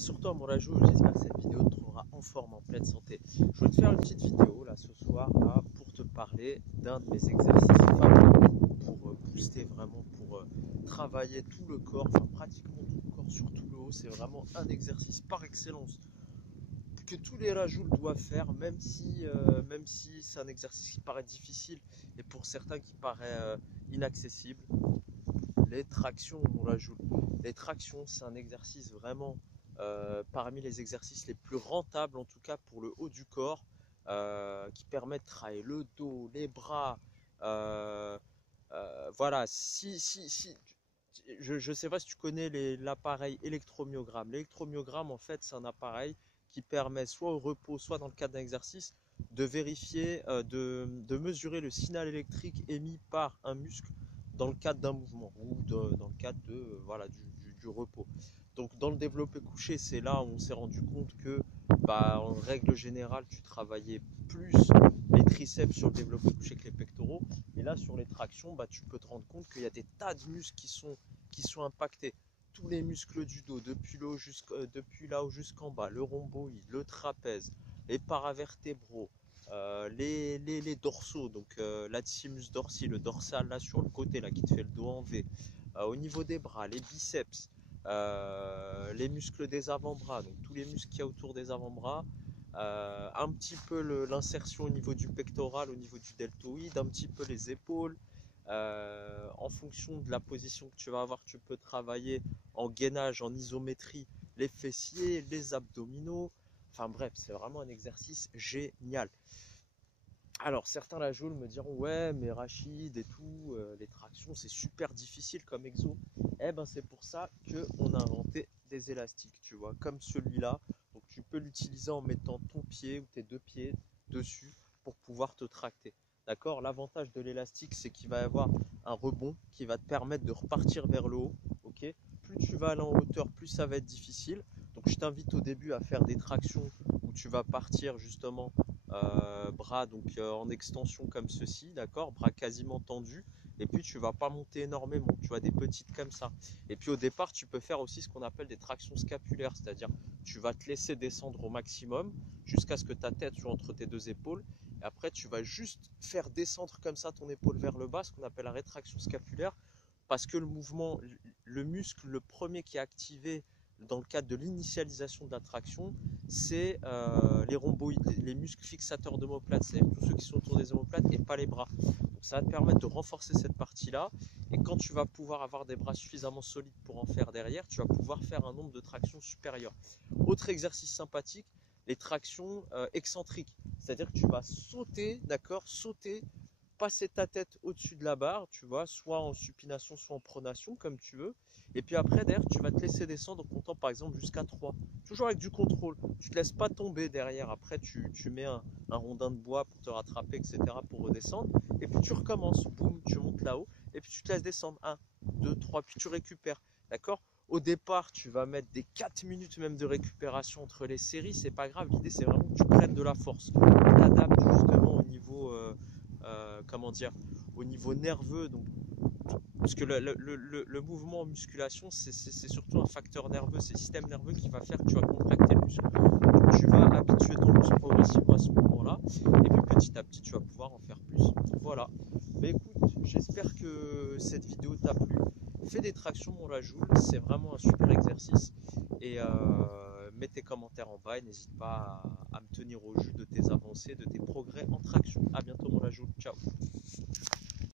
sur toi mon Rajou, j'espère que cette vidéo te trouvera en forme, en pleine santé. Je voulais te faire une petite vidéo là ce soir là, pour te parler d'un de mes exercices favoris pour booster vraiment, pour travailler tout le corps, enfin pratiquement tout le corps, surtout le haut. C'est vraiment un exercice par excellence que tous les Rajouls doivent faire, même si c'est un exercice qui paraît difficile et pour certains qui paraît inaccessible. Les tractions, mon Rajoul. Les tractions, c'est un exercice vraiment parmi les exercices les plus rentables, en tout cas pour le haut du corps, qui permet de travailler le dos, les bras. Voilà, je ne sais pas si tu connais l'appareil électromyogramme. L'électromyogramme, en fait, c'est un appareil qui permet, soit au repos, soit dans le cadre d'un exercice, de vérifier, de mesurer le signal électrique émis par un muscle dans le cadre d'un mouvement ou dans le cadre voilà, du repos. Donc dans le développé couché, c'est là où on s'est rendu compte que en règle générale, tu travaillais plus les triceps sur le développé couché que les pectoraux. Et là, sur les tractions, tu peux te rendre compte qu'il y a des tas de muscles qui sont impactés. Tous les muscles du dos, depuis là haut jusqu'en bas, le rhomboïde, le trapèze, les paravertébraux, les dorsaux, donc latissimus dorsi, le dorsal là sur le côté là qui te fait le dos en V, au niveau des bras, les biceps, les muscles des avant-bras, donc tous les muscles qu'il y a autour des avant-bras, un petit peu l'insertion au niveau du pectoral, au niveau du deltoïde, un petit peu les épaules. En fonction de la position que tu vas avoir, tu peux travailler en gainage, en isométrie, les fessiers, les abdominaux. Enfin bref, c'est vraiment un exercice génial. Alors certains la jouent me diront ouais mais Rachid et tout, les tractions c'est super difficile comme exo. Eh ben c'est pour ça qu'on a inventé des élastiques, tu vois, comme celui-là. Donc tu peux l'utiliser en mettant ton pied ou tes deux pieds dessus pour pouvoir te tracter. D'accord? L'avantage de l'élastique c'est qu'il va y avoir un rebond qui va te permettre de repartir vers le haut. Ok? Plus tu vas aller en hauteur, plus ça va être difficile. Donc je t'invite au début à faire des tractions où tu vas partir justement bras donc en extension comme ceci, d'accord, bras quasiment tendus, et puis tu vas pas monter énormément, tu vois, des petites comme ça. Et puis au départ tu peux faire aussi ce qu'on appelle des tractions scapulaires, c'est-à-dire tu vas te laisser descendre au maximum jusqu'à ce que ta tête soit entre tes deux épaules, et après tu vas juste faire descendre comme ça ton épaule vers le bas, ce qu'on appelle la rétraction scapulaire, parce que le mouvement, le muscle, le premier qui est activé dans le cadre de l'initialisation de la traction, c'est les rhomboïdes, les muscles fixateurs d'omoplate, c'est-à-dire tous ceux qui sont autour des omoplates et pas les bras. Donc ça va te permettre de renforcer cette partie-là, et quand tu vas pouvoir avoir des bras suffisamment solides pour en faire derrière, tu vas pouvoir faire un nombre de tractions supérieur. Autre exercice sympathique, les tractions excentriques, c'est-à-dire que tu vas sauter, d'accord, sauter, passer ta tête au-dessus de la barre, tu vois, soit en supination, soit en pronation, comme tu veux. Et puis après, derrière, tu vas te laisser descendre en comptant par exemple jusqu'à 3. Toujours avec du contrôle. Tu ne te laisses pas tomber derrière. Après, tu mets un rondin de bois pour te rattraper, etc. pour redescendre. Et puis tu recommences. Boum, tu montes là-haut. Et puis tu te laisses descendre. 1, 2, 3. Puis tu récupères. D'accord? Au départ, tu vas mettre des 4 minutes même de récupération entre les séries. C'est pas grave. L'idée, c'est vraiment que tu prennes de la force. Tu t'adaptes justement au niveau... comment dire, au niveau nerveux, donc, parce que le mouvement en musculation, c'est surtout un facteur nerveux, c'est le système nerveux qui va faire que tu vas contracter le muscle. Donc, tu vas habituer ton muscle progressivement à ce mouvement-là, et puis petit à petit, tu vas pouvoir en faire plus. Voilà. Mais écoute, j'espère que cette vidéo t'a plu. Fais des tractions, mon Rajoul, c'est vraiment un super exercice. Et mets tes commentaires en bas et n'hésite pas à me tenir au jus de tes avancées, de tes progrès en traction. A bientôt, mon Rajoul. Ciao.